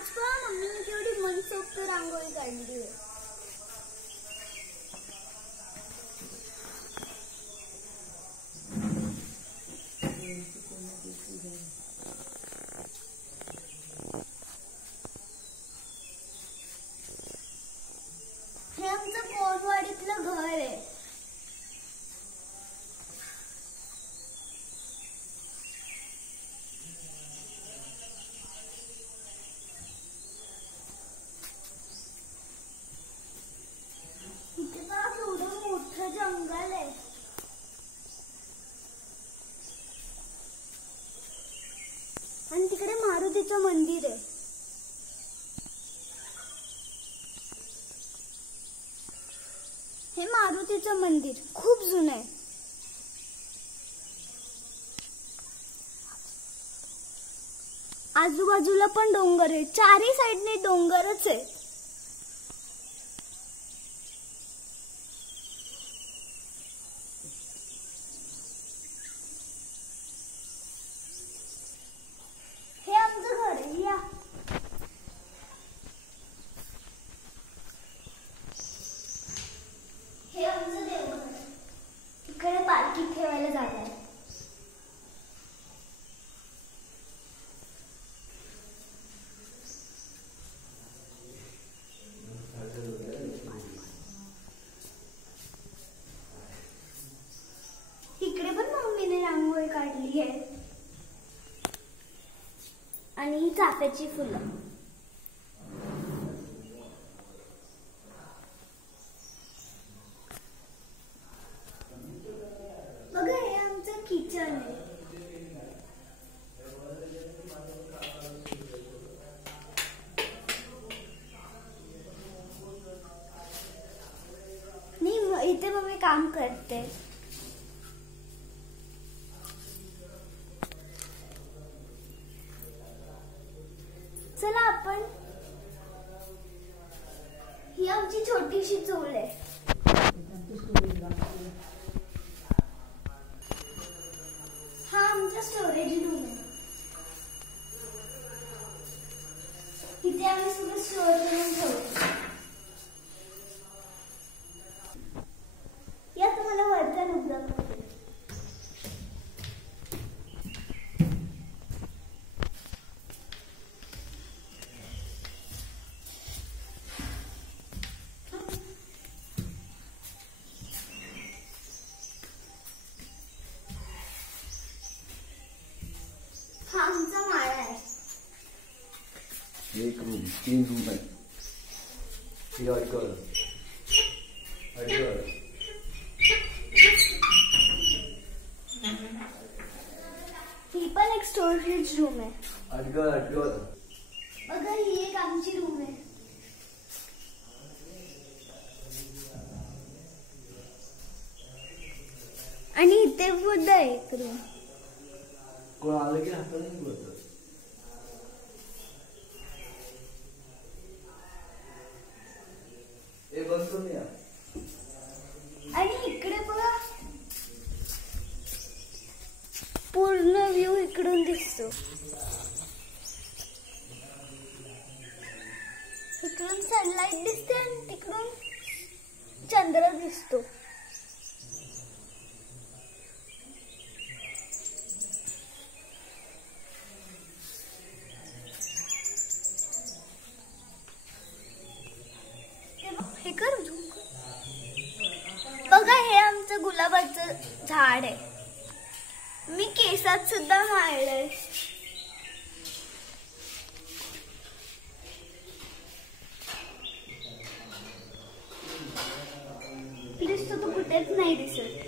आज पहा मम्मीने केवढी मनसोक्त रांगोळी काढली आहे. हे आमचं कोणवाडीतलं घर आहे. इथे बघा केवढं मोठं जंगल आहे. आणि तिकडे मारुतीचं मंदिर आहे. हे मारुतीचं मंदिर खूप जुनं आहे. आजूबाजूला पण डोंगर आहे. चारही साइडने डोंगरच आहे. हे आमचं घर आहे. या हे आमचं देवघर. इकडे पालखी ठेवायला जागा आहे. इकडे पण मम्मीने रांगोळी काढली आहे. आणि ही चाफ्याची फुलं. बघा हे आमचं किचन आहे. इथे मम्मी काम करते. चला आपण, ही आमची छोटीशी चूल आहे. हा आमचा स्टोरेज रूम आहे. इथे आम्ही सगळं स्टोर करून ठेवतो. या तुम्हाला वरचा रूम दाखवते. हा आमचा माळा आहे. एक रूम, 3 रूम आहे. ही पण एक स्टोरेज रूम आहे. अडगळ. बघा ही एक आमची रूम आहे. आणि इथे बुद्ध आहे एक रूम. कोण आलं की हाताने बोलतात. हे बंद करून या. आणि इकडे बघा पूर्ण व्ह्यू इकडून दिसतो. इकडून सनलाइट दिसते आणि तिकडून चंद्र दिसतो. हे कर बघा हे आमचं गुलाबाचं झाड आहे. मी केसात सुद्धा माळलंय. दिसतो तो कुठेच नाही दिसत.